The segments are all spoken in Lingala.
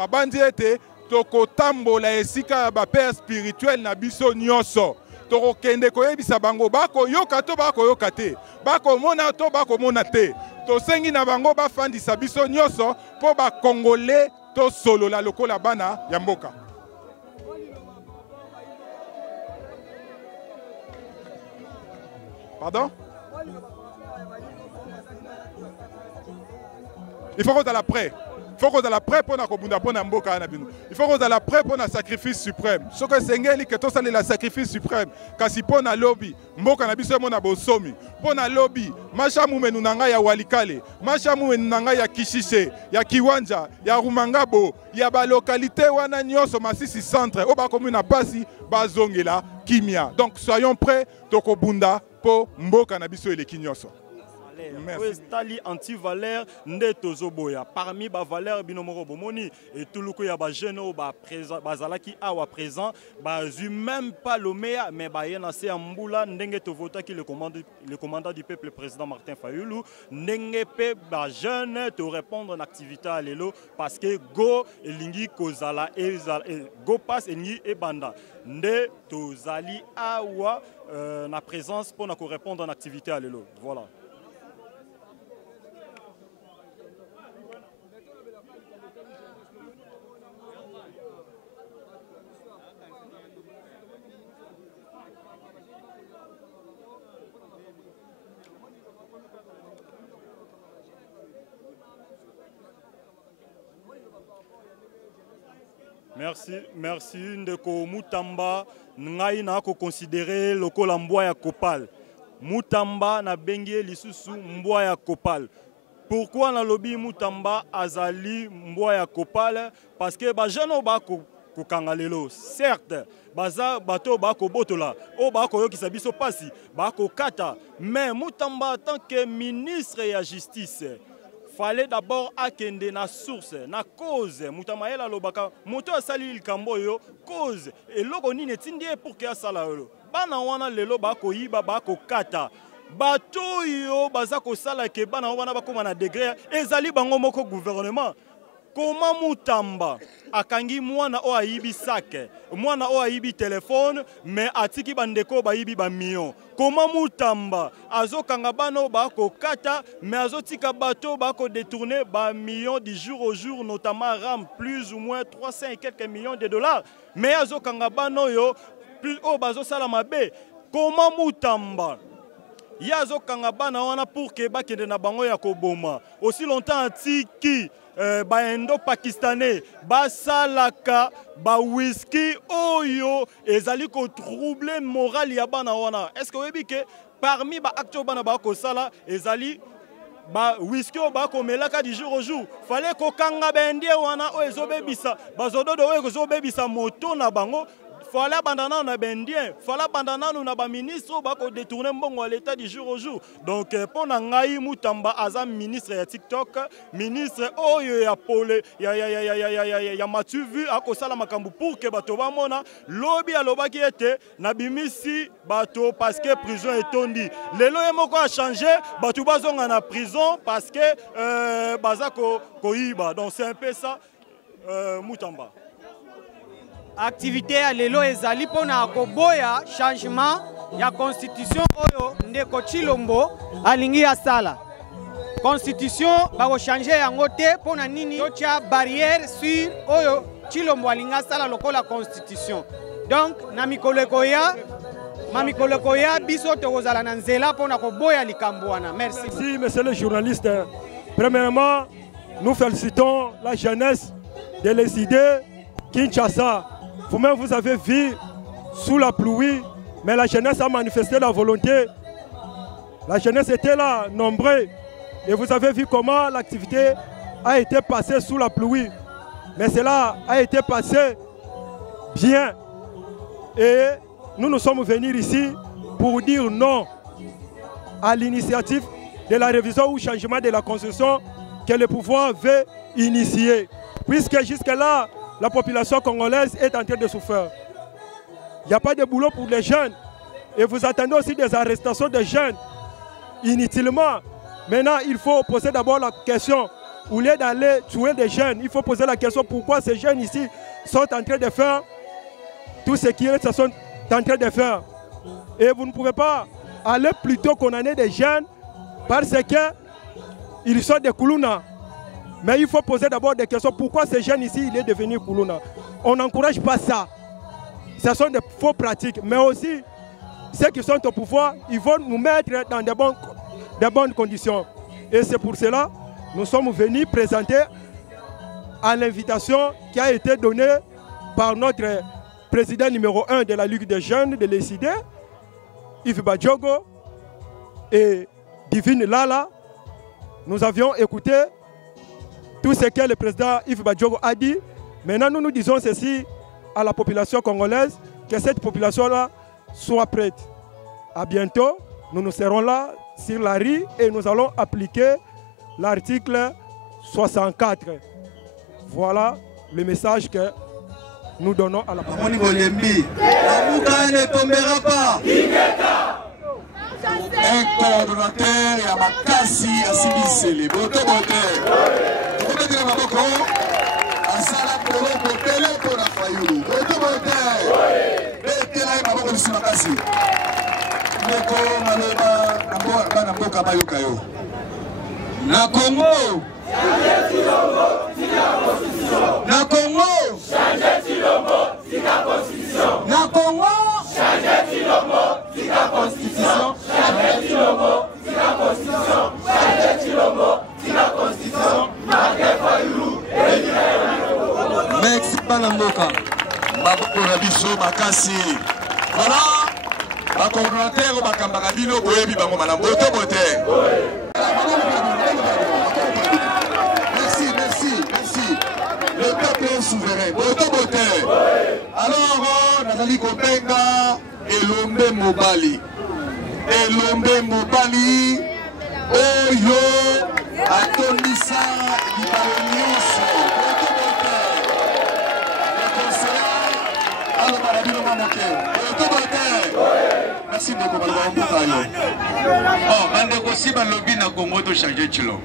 na bandi ete tokotambola esika ya bapere spirituel na biso nyonso tokokende koyebisa bango bakoyoka to bakoyoka te bakomona to bakomona te tosengi na bango bafandisa biso nyonso mpo bakongole tosolola lokola bana ya mboka. Pardon? Il faut qu'on soit prêt. Il faut qu'on soit prêt pour na mboka na bino. Il faut qu'on soit prêt pour na sacrifice suprême. Ce que sengeli que to sali la sacrifice suprême. Kasi pour na lobby, mboka na biso mona bosomi. Pour na lobby, masha mumenu nanga ya Walikale, masha mumenu nanga ya Kishishe, ya Kiwanja, ya Rumangabo, ya ba localité wana nyonso Masisi centre, o ba commune na Pasi, ba zongela Kimia. Donc soyons prêts toko bunda pour mboka na biso eleki nyonso. Tali anti-valeur nde tozoboya parmi ba valeur binomoro bomoni et tout le ya ba jeune ba présent bazalaki awa présent ba même pas le meilleur mais ba yena se ambula ndenge to vota ki le commandant du peuple président Martin Fayulu ndenge pe ba jeune to répondre en activité à lelo parce que go elingi kozala e go passe elingi e banda nde tozali awa na présence pour na ko répondre en activité à lelo. Voilà. Merci ndeko Mutamba ngai na ko considérer lokola mbwa ya Kopal. Mutamba na bengi lisusu mbwa ya Kopal. Pourquoi na lobby Mutamba azali mbwa ya Kopal? Parce que ba jeune ba ko kangalelo. Certes, baza bato ba ko botola, o ba ko yokisa biso pasi, ba ko kata, mais Mutamba en tant que ministre ya justice fallait d'abord akende na source, na cause. Mutamaela lobaka, moto asali likambo yo, cause. Et loko nini tindie pour que asala yo. Bana wana lelo bako yiba bako kata. Bato yo baza ko sala ke bana wana bakoma na degré ezali bango moko gouvernement. Comment Mutamba akangi mwana o ayibi sake, mwana o ayibi téléphone, mais atiki bandeko ba yibi ba million. Comment Mutamba azokanga bano bako kata, mais azotika bato bako détourner ba millions du jour au jour, notamment RAM plus ou moins 300 et quelques millions de dollars. Mais azokanga bano yo plus o bazo sala mabe. Comment Mutamba yazo kanga bana wana pour que bakende na bango ya koboma. Aussi longtemps atiki ba indo-pakistanais, ba salaka, ba whisky, oyo, ezali ko troubler moral ya bana wana. Est-ce que vous savez que parmi ba acteurs bana ba ko sala, ezali ba whisky o ba ko melaka du jour au jour. Fallait ko kanga bendie wana o ezobebisa, ba zododo o ezobebisa moto na bango. Fala bandana na bendien, fala bandana na ba ministre ba ko détourner mbongo à l'état du jour au jour. Donc pour ngai Mutamba aza ministre ya TikTok, ministre oyo ya pole ya matu vu akosala makambu pour que bato ba mona lobby alobaki ete na bimisi bato parce que prison est tondi. Lelo yemoko a changé, bato bazonga na prison parce que baza ko yiba. Donc c'est un peu ça Mutamba. Activité à lelo ezali pona koboya changement ya constitution oyo ndeko Chilombo alingi ya sala. Constitution ba ko changer yango te pona nini tocha barrière sur oyo Chilombo alinga sala lokola constitution. Donc na mikolo koya biso tokozala na nzela pona koboya likambo wana. Merci. Merci monsieur le journaliste. Premièrement, nous félicitons la jeunesse de les idées Kinshasa. Vous-même, vous avez vu sous la pluie, mais la jeunesse a manifesté la volonté. La jeunesse était là, nombreux. Et vous avez vu comment l'activité a été passée sous la pluie. Mais cela a été passé bien. Et nous sommes venus ici pour dire non à l'initiative de la révision ou changement de la Constitution que le pouvoir veut initier. Puisque jusque-là, la population congolaise est en train de souffrir. Il n'y a pas de boulot pour les jeunes. Et vous attendez aussi des arrestations de jeunes inutilement. Maintenant, il faut poser d'abord la question, au lieu d'aller tuer des jeunes, il faut poser la question pourquoi ces jeunes ici sont en train de faire tout ce qu'ils sont en train de faire. Et vous ne pouvez pas aller plutôt condamner des jeunes parce qu'ils sont des Koulouna. Mais il faut poser d'abord des questions. Pourquoi ces jeunes ici, il est devenu Koulouna? On n'encourage pas ça. Ce sont des faux pratiques. Mais aussi, ceux qui sont au pouvoir, ils vont nous mettre dans de bonnes conditions. Et c'est pour cela que nous sommes venus présenter à l'invitation qui a été donnée par notre président numéro 1 de la Ligue des jeunes de l'ECD, Yves Badjogo et Divine Lala. Nous avions écouté tout ce que le président Yves Badjogo a dit. Maintenant, nous disons ceci à la population congolaise, que cette population-là soit prête. À bientôt, nous serons là sur la rue et nous allons appliquer l'article 64. Voilà le message que nous donnons à la population. Ne tombera pas. Un coordonnateur et Makassi a subi les boto Asala polo potele pour la Fayulu. Boto Makassi. Neko maloba na mboka bayoka yo. Na Congo. Na Congo. Changer Chilombo, Zika Constitution. Na Congo. Changer Chilombo, Zika Constitution. Changer Chilombo, Zika Constitution. Changer Chilombo, Zika Constitution. Marquez Fayulu. Merci Banamboka. Maboko Rabiso Makassi. Voilà. Ma coordonnateur au Makambagabino, Boebi Bango Manamboto Bote. Merci. Le peuple est souverain. Boto Bote. Alors, Nazali Kopenga, Elombe Mobali. Oyo, Atonisa, Libaonioso. Merci de lobby na Congo to changer Chilo.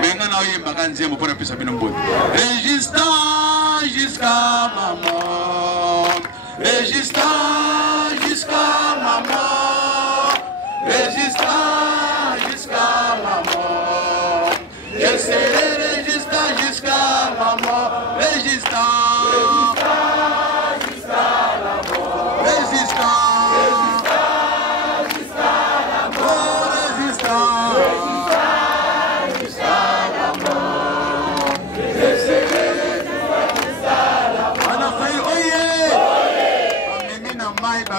Maintenant na yé makanzie mo pona pesa bino mbote. Résistant jusqu'à maman. Résistant jusqu'à maman. Résistant jusqu'à maman. Je serai résistant jusqu'à maman. Résistant.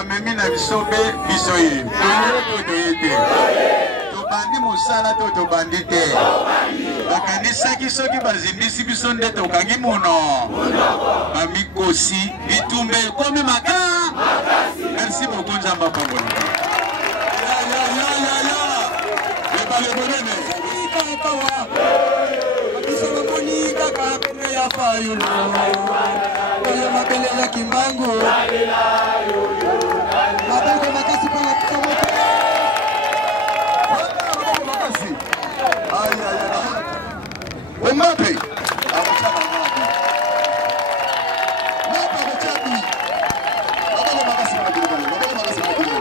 Memina bisobe bisoye tobandi musala to tobandi te bakanisaki soki bazimbisi biso nde tokangi mono bamikosi bitumbe ekomi maka. Merci beaucoup Nzamba Pambolo ebale bonene Bisomoni kaka pene ya Fayulu. Oyo mabelela kimbangu. Maboko Makassi pour la petite moto. Maboko Makassi. Aïe. Omape. Maboko Chabi. Maboko Makassi pour la petite moto.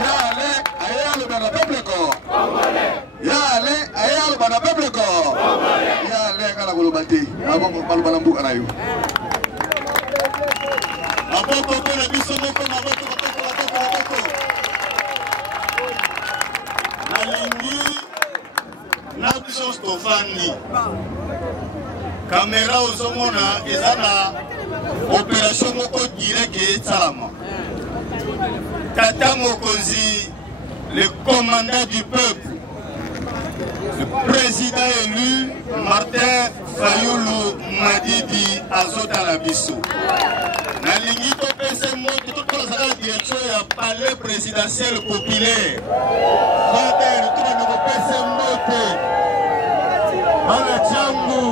Yale, ayalo bana peuple ko. Yale, ayalo bana peuple ko. Yale kala golobate. Abongo balobana mbuka na yo. Maboko na biso moko maboko. Nalingi na biso Stofani. Caméra ozomona eza na opération moko direct esalama. Tata Mokonzi, le commandant du peuple, le président élu Martin Fayulu Madidi Azota Labiso. Nalingi to pese moto to kosa la direction ya palais présidentiel populaire. Father to na ko pese moto. Bana changu.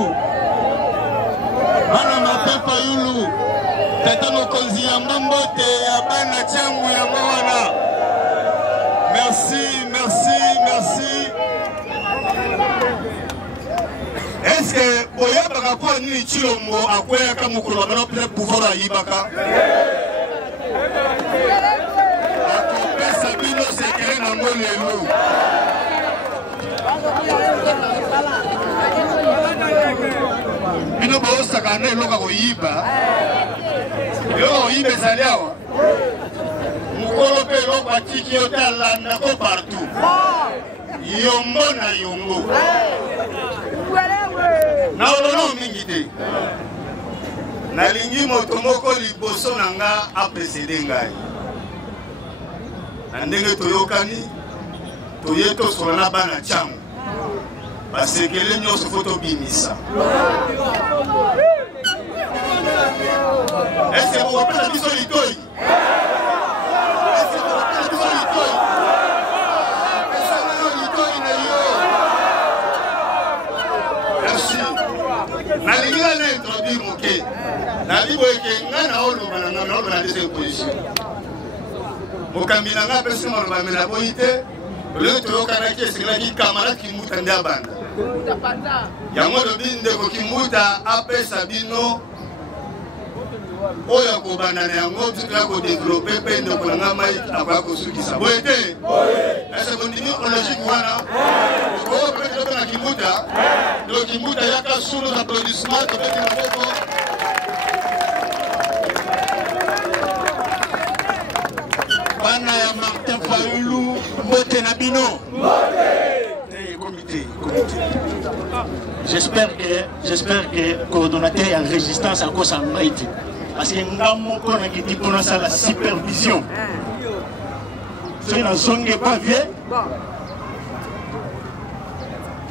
Bana Martin Fayulu. Tata Mokonzi ya mambote ya bana changu ya mwana. Merci. rapport ni Chilombo akwea kama kuna bana pele pouvoir ayibaka akopesa bino secret na ngolelo bino bosaka na eloka koyiba eloko koyiba ezali awa mokolo mpe eloko atiki yo te alandako partout yombo na yombo na olono mingi te nalingi moto moko liboso na nga apesede ngai na ndenge toyokani toye tosola na bana ntiango basekele nyonso fo tobimisa ese bokopesa biso litoi nalinga na introduire moke naliboyeke nga na oloba na nga na oloba na deuxième position mokambi na nga apesi maloba me naboyi te oleki toyokanaki esekelaki kamara kimbuta nde abanda yango lobi ndeko kimbuta apesa bino oyo akobanda na yango tutoya kodevelope mpe ndeko na nga mai akoya kosukisa boye te ese kondimi ologique wana oyo pepete na kimbuta donc kimbuta yaka sous nos applaudissements topeti maboko bana ya Martin Fayulu mbote na bino comité. J'espère que coordonnateur et en résistance à cause en Haïti. Parce que nous avons la supervision. C'est une zone qui n'est pas vieille.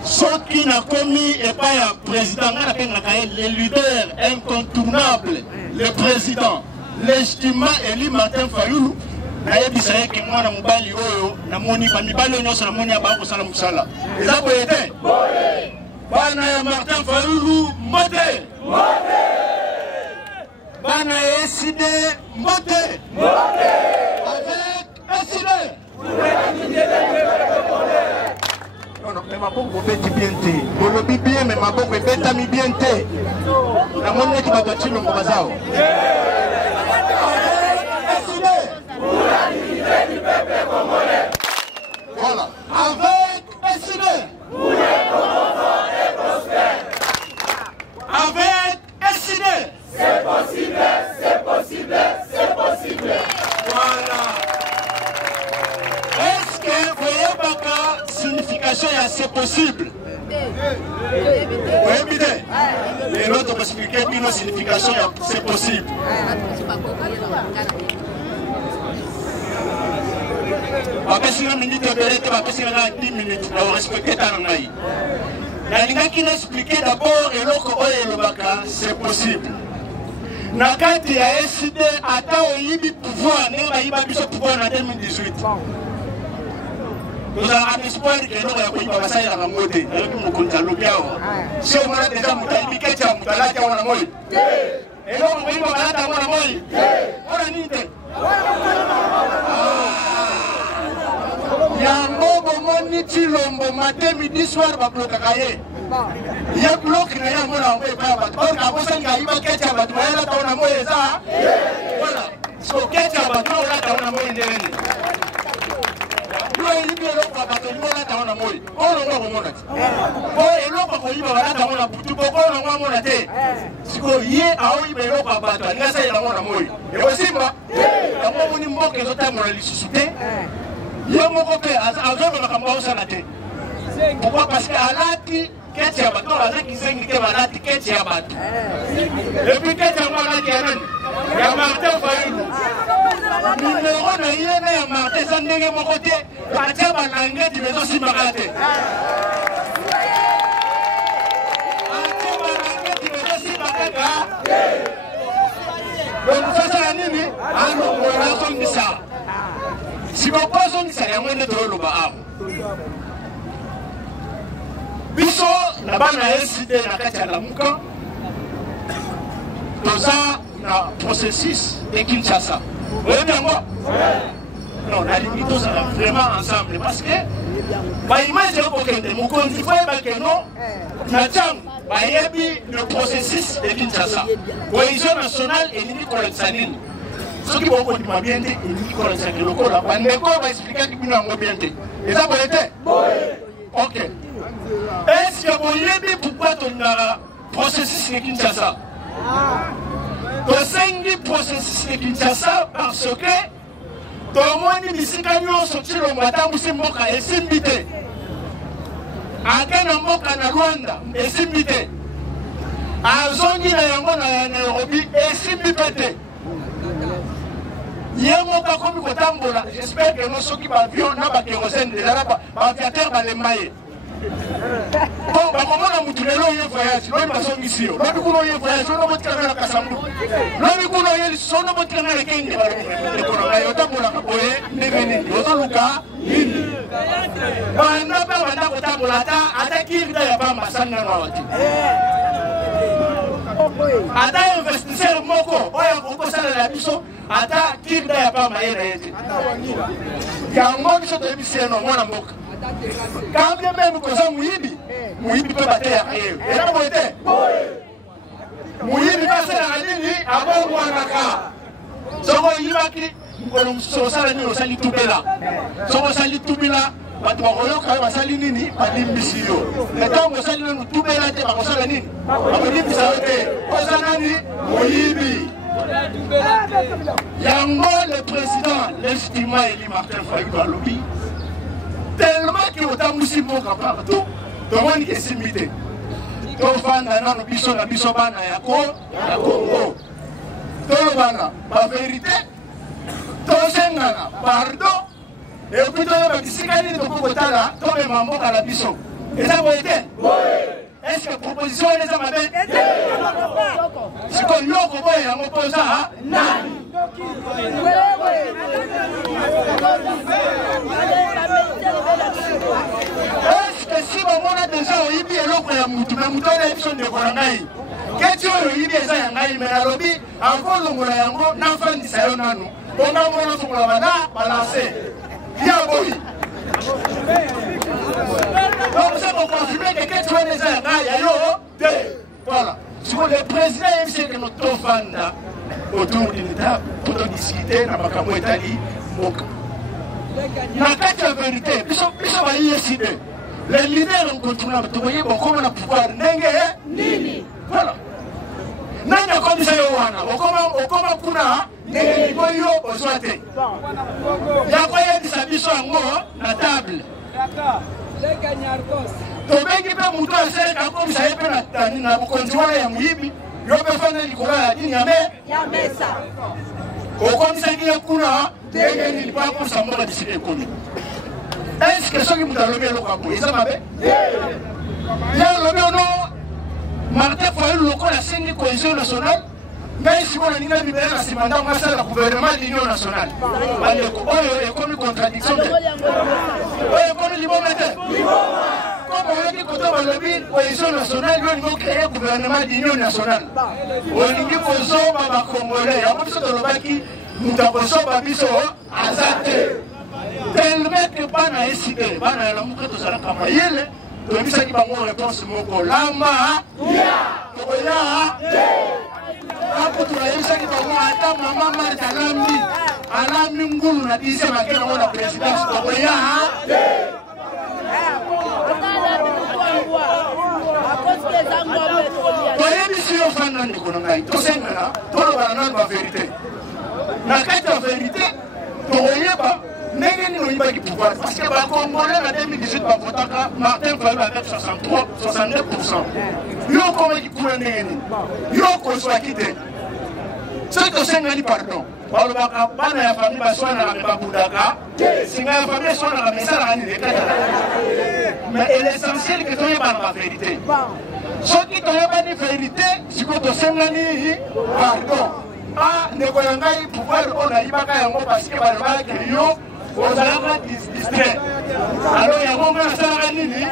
Ce qui n'a commis et pas le président, le leader incontournable, le président, légitimement élu Martin Fayulu. nayebisa yeke mwana mobali oyo namoni bamibali oyo nyonso namoni ya bakosala mosala eza boye te bana ya Martin Fayulu mbote bana ya eside mbote avec eside non mais maboko beti bien te bolobi bien mais maboko ebetami bien te namoni neti bato ya Tshilombo bazao voilà, avec SID, pour les Congo forts et prospères. Avec SID, c'est possible, c'est possible, c'est possible. Voilà. Est-ce que vous voyez la signification de c'est possible? Oui, bien. Et l'autre va expliquer la signification de c'est possible. Bapesi na minute belete bapesi na 10 minutes na respecter ta ngai. Na linga ki expliquer d'abord eloko oyo elobaka c'est possible. Na kati ya SID ata oyibi pouvoir ne ba yiba biso pouvoir na 2018. Nous avons espoir que nous allons pouvoir passer à la mode. Nous allons continuer le bien. Si on a déjà mutali kecha mutala cha wana moi. Et nous on va balata wana moi. Ona nite. Yango bomoni Tshilombo matin midi soir ba bloka kaye. Ya bloc na ya mona ngwe ba ba. Or ka bosa ngai ba kecha ba twa la tauna moye za. Voilà. So kecha ba twa la tauna moye ndeni. Yo yibe lo ba ba to mona tauna moye. Ono ngo mona. Bo eloko ko yiba ba tauna butu bo ko ngo mona te. Siko ye ao yibe lo ba ba to ngasa ila mona moye. E bosimba. Ya mo ni mboke zo ta mona lisusu te. Pourquoi? Parce qu'à l'ati, qu'est-ce qu'il y a? Et puis qu'est-ce qu'il y a Martin Fayulu. Numéro de Yéné à Martin Sandenge mon côté, Katia Banangé du maison Simarate. Donc ça c'est la nini? Alors on a son ça. Si vous posez ça, il y a moins de temps le bas. Biso, là-bas, on a décidé de la carte à la mouka. Tout ça, le processus de Kinshasa. Vous voyez bien moi? Non, on a dit tous vraiment ensemble. Parce que, bah, imaginez que nous, il faut que nous, bayebi le processus de Kinshasa. Cohésion nationale et l'unique collectanine. Ce qui vont continuer bien, et l'unique collectanine locale, on va expliquer que nous avons bien été. Et ça va être? Ok. Est-ce que vous avez pourquoi tu as le processus de Kinshasa? Tu as le processus de Kinshasa parce que tout le monde ici, quand nous sommes sortis le matin, nous sommes morts et c'est invité. Akena mboka na Rwanda esimbite azongi na yango na Nairobi esimbite yemoka komi kotambola. J'espère que nous soki ba avion na ba kérosène de la ba aviateur ba lemaye bon ba komona mutu lelo ye voyage no basongi sio no bikuno ye voyage no botika na kasambu no bikuno ye sono botika na kenge ba le kono na yota bola ka boye neveni yozo luka nini banda ba banda kotambola ata kirda ya ba masanga na wati ata investisseur moko oya ko sala la biso ata kirda ya ba mayera yete yango biso to biseno mwana mboka. Quand bien même que ça Mouibi peut battre à rien. Et là, vous êtes Mouibi passe à la ligne avant Wanaka. Somo Yibaki, nous sommes salés au Sali Toubela. Somo Sali Toubela, Batouaro, Sali Nini, Padim Bissio. Le temps où Sali Toubela, tu vas au Salani. Abadi Bissawete, Osanani, Mouibi. Yango, le président, l'estimant Eli Martin Faïdou Alobi. Tellement que autant de monde partout, tout le monde est simité. Tout le monde a un biso na bisobana ya Congo. Tout le monde la vérité, tout le monde pardon. Et puis tout le monde qui de Kokotala, tout le monde a la biso. Et ça va être? Est-ce que la proposition est à ma bête? C'est qu'on y a comment il y a un opposant à Nani. Est-ce que si on a déjà eu bien l'autre à Moutou, mais Moutou a l'élection de Korangaï, qu'est-ce que tu as eu bien ça à Ngaï, mais à l'objet, avant le Moulayango, n'enfant du Sayonano, on a mon autre Moulavana, balancé. Il y a Boy. Donc, ça pour confirmer que qu'est-ce que tu as déjà à Ngaï, voilà. Sur le président, il sait que notre fanda autour de l'État pour discuter dans ma campagne Italie. La carte de vérité, les leaders ont continué à trouver comment on a pouvoir n'engue. Voilà. Nani a connu ça au comment kuna n'engue boyo ozoate. Yakoye disabiso ango na table. Tobengi pe muto asere kako bisaye pe na tani na bukonziwana ya muyibi yobe fana likola ya dini ya mesa. Okomisa kia kuna tege ni papo samora disike koni. Est-ce que ceux qui vous ont levé le capot, ils ont mabe? Il y a le levé Martin Fayoulou local la scène de cohésion nationale. Mais si on a une libérée à ce mandat, on va faire le gouvernement de l'Union nationale. Il y a comme une contradiction. Il y a comme une liberté. Comme on a dit qu'on a levé la cohésion nationale, il faut créer un gouvernement de l'Union nationale. On a dit qu'on a Congolais. Il y a beaucoup de Lobaki, nous avons Azate. Tellement que pas na décidé, pas na l'amour que tout ça la campagne. Donc ça qui va mon réponse mon lama. Oya. Hapo tunaisha qui va mon ata mama Martha Lambi. Alami ngulu na dise makena wana president oya. Oya bisio fana ndiko ngai. Tosenga na tolo bana na vérité. Na kati ya vérité, toyeba parce que les Congolais en 2018 Martin Fayoulou avec 69%. Ils ont combien de couleurs ils ont construit quitté. C'est que c'est un pardon. La famille va soigner la Boudaka. Si la famille soigne la message, mais l'essentiel que tu aies la vérité. Ceux qui t'ont pas de vérité, c'est que tu sais pardon. Ah, ne voyons pouvoir on a libaka yango parce que balba que yo ozalaka distrait. Alors yango ngana sala nini?